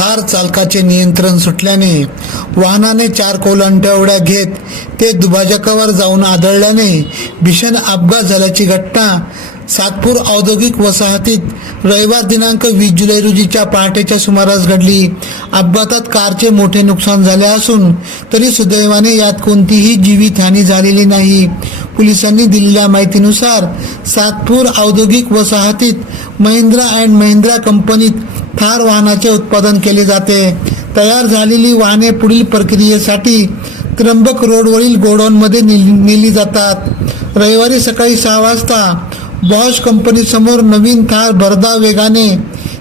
थार चालकाचे नियंत्रण सुटल्याने वाहनाने चार कोलंटवड्या घेत ते दुभाजकावर जाऊन आदळल्याने भीषण अपघात झाल्याची घटना सातपूर औद्योगिक वसाहतीत रविवार दिनांक वीस जुलै रोजीच्या पहाटेच्या सुमारास घडली. अपघातात कारचे मोठे नुकसान झाले असून तरी सुदैवाने यात कोणतीही जीवितहानी झालेली नाही. पोलिसांनी दिलेल्या माहितीनुसार सातपूर औद्योगिक वसाहतीत महिंद्रा अँड महिंद्रा कंपनीत थार वाहनाचे उत्पादन केले जाते. तयार झालेली वाहने पुढील प्रक्रियेसाठी त्र्यंबक रोडवरील गोडाऊनमध्ये नेली नेली जातात. रविवारी सकाळी सहा वाजता बॉश कंपनीसमोर नवीन थार भरधाव वेगाने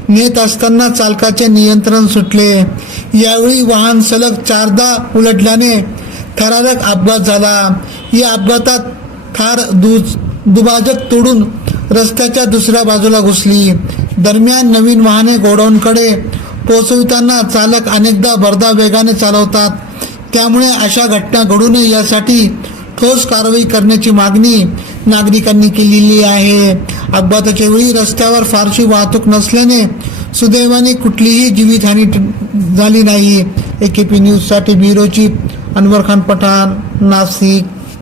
नेत असताना चालकाचे नियंत्रण सुटले. यावेळी वाहन सलग चारदा उलटल्याने थरारक अपघात झाला. या अपघातात थार दु दुभाजक तोडून रस्त्याच्या दुसऱ्या बाजूला घुसली. दरम्यान नवीन वाहने गोडाऊनकडे पोचवताना चालक अनेकदा भरदा वेगाने चालवतात. त्यामुळे अशा घटना घडू नये यासाठी ठोस कारवाई करण्याची मागणी नागरिकांनी केलेली आहे. अपघाताच्या वेळी रस्त्यावर फारशी वाहतूक नसल्याने सुदैवाने कुठलीही जीवितहानी झाली नाही. एकेपी न्यूजसाठी ब्युरो चीफ अनवर खान पठाण नाशिक.